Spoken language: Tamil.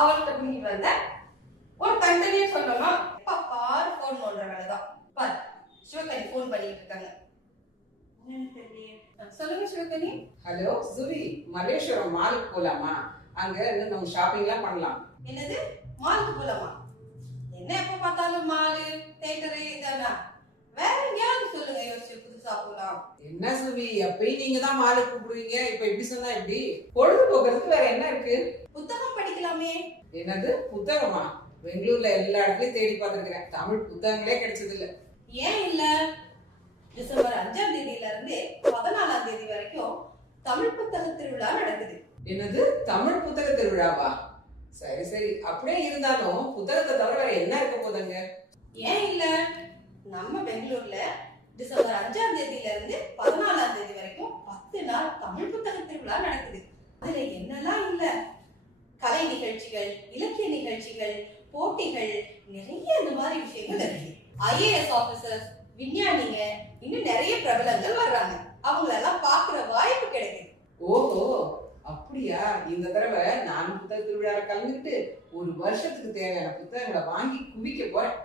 அவள்கிட்ட கூட்டிட்டு வந்த ஒரு தண்டனையே சொல்லணும். பாரு போன் பண்ற வேலைதான் பாரு. சிவகனி போன் பண்ணிட்டு இருக்காங்க. சொல்லுங்க சிவகனி. ஹலோ சுவி, மலேஸ்வரம் மாலுக்கு போலாமா? அங்க நம்ம ஷாப்பிங்லாம் பண்ணலாம். என்னது மாலுக்கு போலாமா? என்ன எப்ப பார்த்தாலும் மாலு தேட்டரு இதனா? வேற எங்கேயாவது சொல்லுங்க, யோசிச்சு புதுசா போலாம். என்ன சுவி, எப்பயும் நீங்க தான் மாலுக்கு கூப்பிடுவீங்க, இப்ப எப்படி சொன்னா எப்படி? பொழுதுபோக்குறதுக்கு வேற என்ன இருக்கு? புத்தகம் படிக்கலாமே. என்னது புத்தகமா? பெங்களூர்ல எல்லா இடத்துலயும் தேடி பார்த்திருக்கிறேன், தமிழ் புத்தகங்களே கிடைச்சது இல்ல. ஏன் இல்ல? டிசம்பர் 5ஆம் தேதியில இருந்து 14ஆம் தேதி வரைக்கும் தமிழ் புத்தக திருவிழா நடக்குது. என்னது தமிழ் புத்தக திருவிழாவா? சரி சரி, அப்படியே இருந்தாலும் புத்தகத்தை தவிர வேற என்ன இருக்க போதுங்க? ஏன் இல்ல? நம்ம பெங்களூர்ல டிசம்பர் 5ஆம் தேதியில இருந்து 14ஆம் தேதி வரைக்கும் 10 நாள் தமிழ் புத்தக திருவிழா நடக்குது. அதுல என்னெல்லாம் இல்ல? கலை நிகழ்ச்சிகள், இலக்கிய நிகழ்ச்சிகள், போட்டிகள், நிறைய இந்த மாதிரி விஷயங்கள் இருக்கு. IAS ஆபீசர்ஸ், விஞ்ஞானிங்க, இன்னும் நிறைய பிரபலங்கள் வர்றாங்க. அவங்களெல்லாம் பாக்குற வாய்ப்பு கிடைக்குது. ஓஹோ அப்படியா? இந்த தடவை நான் புத்தக திருவிழாவில் கலந்துக்கிட்டு ஒரு வருஷத்துக்கு தேவையான புத்தகங்களை வாங்கி குவிக்க போறேன்.